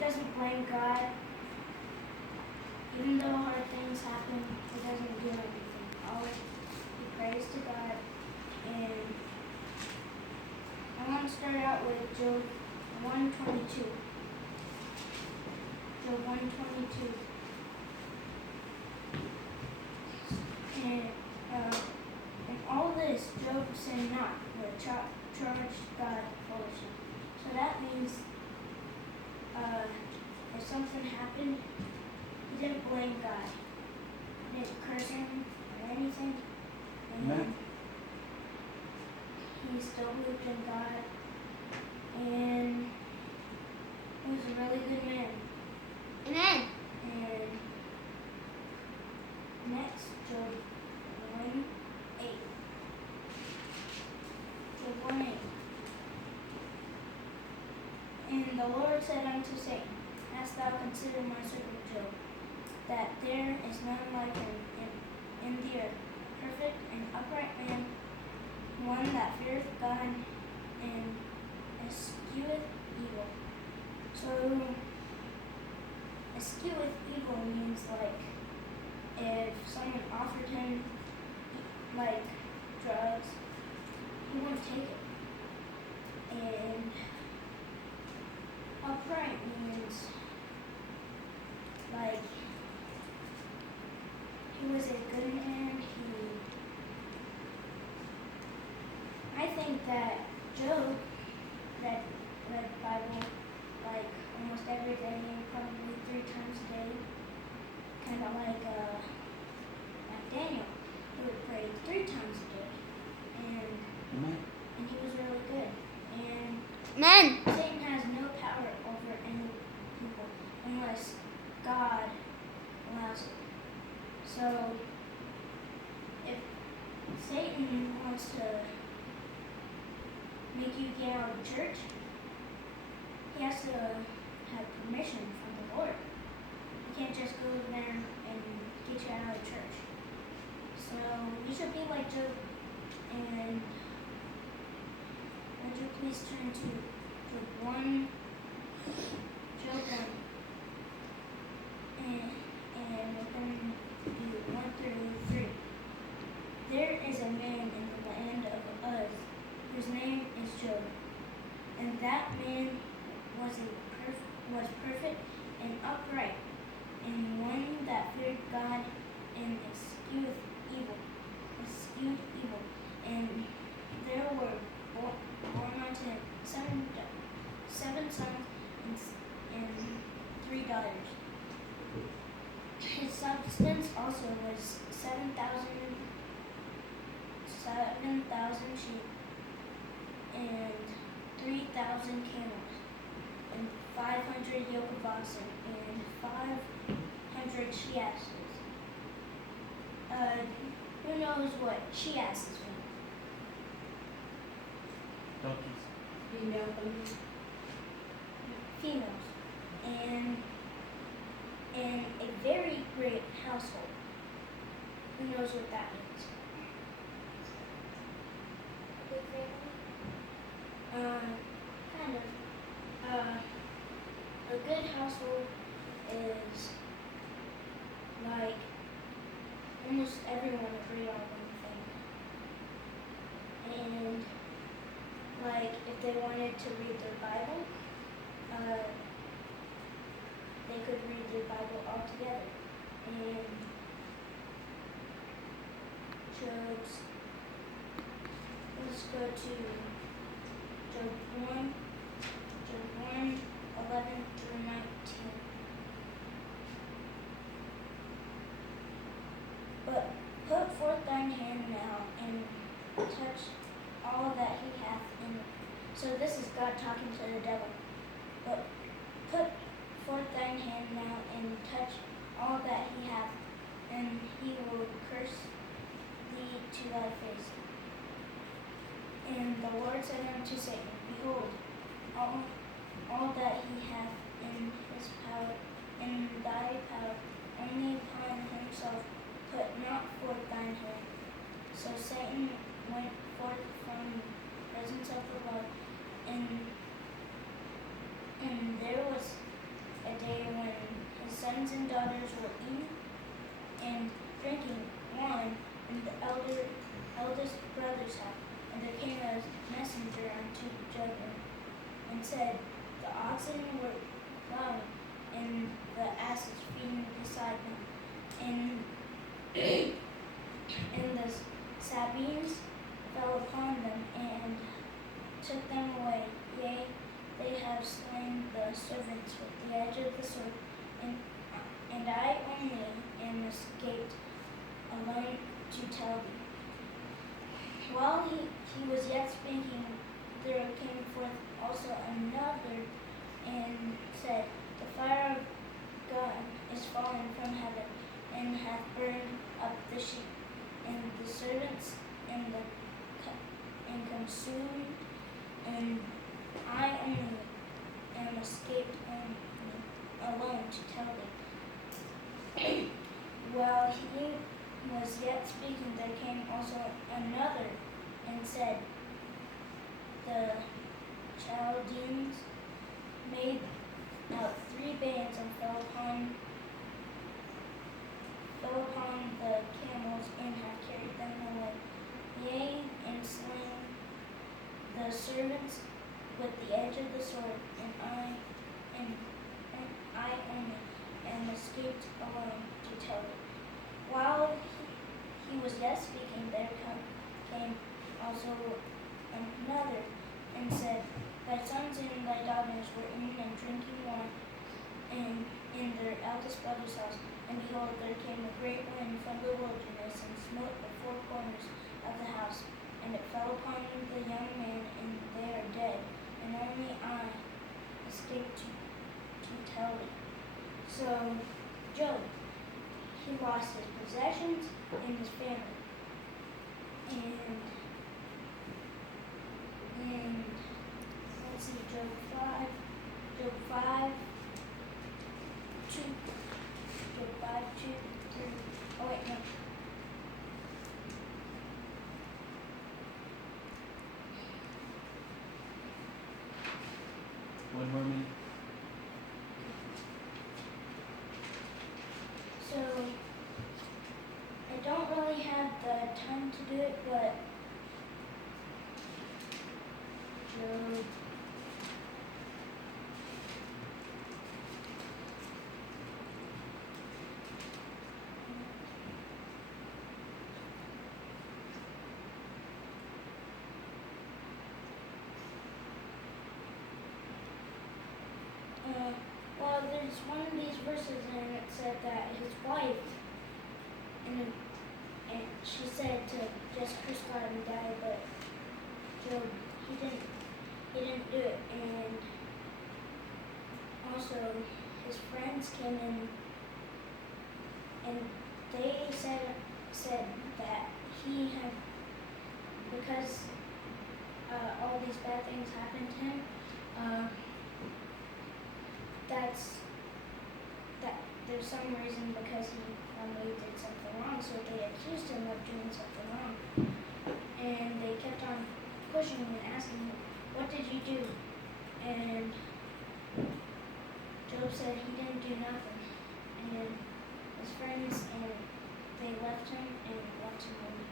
doesn't blame God. Even though hard things happen, he doesn't do anything. Always he prays to God. And I want to start out with Job 1:22. Job 1:22. And in all this, Job sinned not, but charged God foolishly. So that means if something happened, he didn't blame God. He didn't curse him or anything. And he still believed in God. And he was a really good man. Amen. And next, Job 1:8. Job 1:8. And the Lord said unto Satan, Hast thou considered my servant Job, that there is none like him in the earth, perfect and upright man, one that feareth God and escheweth evil. So, escheweth evil means like if someone offered him like drugs, he wouldn't take it. And upright means like he was a good man. I think that Job read the Bible like almost every day, probably 3 times a day. Kind of like Daniel, he would pray 3 times a day, and he was really good. And Amen. Satan has no power over any people unless God allows it. So if Satan wants to make you get out of church, he has to have permission from the Lord. You can't just go over there and get you out of church. So you should be like Job. And would you please turn to Job 1, and we're going to do 1 through 3. There is a man in the land of Uz, whose name is Job, and that man was perfect and upright, and one that feared God and eschewed evil. And there were born unto him seven sons and 3 daughters. His substance also was 7,000 sheep and 3,000 camels and 500 yoke of oxen and 500 she-asses. Who knows what she-asses mean? Donkeys. Females. And a very great household. Who knows what that means? Big family? Kind of. A good household is like almost everyone agree on one thing. And like if they wanted to read their Bible, they could read their Bible all together. And let's go to Job 1, 11 through 19. But put forth thine hand now, and touch all that he hath in it. So this is God talking to the devil. But put forth thine hand now, and touch all that he hath, and he will curse thee to thy face. And the Lord said unto Satan, Behold, all that he hath in his power, in thy power, only upon himself put not forth thine hand. So Satan went forth from the presence of the Lord, and there was sons and daughters were eating and drinking wine in the eldest brother's house. And there came a messenger unto Job and said, the oxen were plowing, and the asses feeding beside them, and the Sabines fell upon them and took them away. Yea, they have slain the servants with the edge of the sword, and I only am escaped alone to tell thee. While he was yet speaking, there came forth also another and said, the fire of God is fallen from heaven, and hath burned up the sheep and the servants and consumed, and I only am escaped alone to tell thee. While he was yet speaking, there came also another and said, the Chaldeans made out 3 bands and fell upon the camels and have carried them away. Yea, and slain the servants with the edge of the sword, and I only am escaped alone to tell it. While he was yet speaking, there came also another and said, thy sons and thy daughters were eating and drinking wine in their eldest brother's house. And behold, there came a great wind from the wilderness and smote the 4 corners of the house, and it fell upon the young man, and they are dead, and only I escaped to tell it. So Job, he lost his possessions and his family. And let's see, Job 5, 2, Job 5, 2, 3, oh wait, no. One more minute. So, I don't really have the time to do it, but Job, well, there's one of these verses and it said that his wife, and she said to just curse God and die, but Job, he didn't do it. And also his friends came in and they said that he had, because all these bad things happened to him, that there's some reason because he did something wrong, so they accused him of doing something wrong. And they kept on pushing him and asking him, what did you do? And Job said he didn't do nothing. And his friends, and they left him and left him alone.